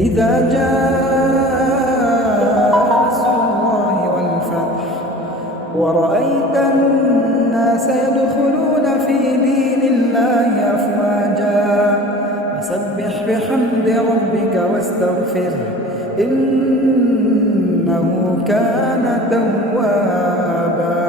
إذا جاء نصر الله والفتح ورأيت الناس يدخلون في دين الله أفواجا فسبح بحمد ربك واستغفره إنه كان توابا.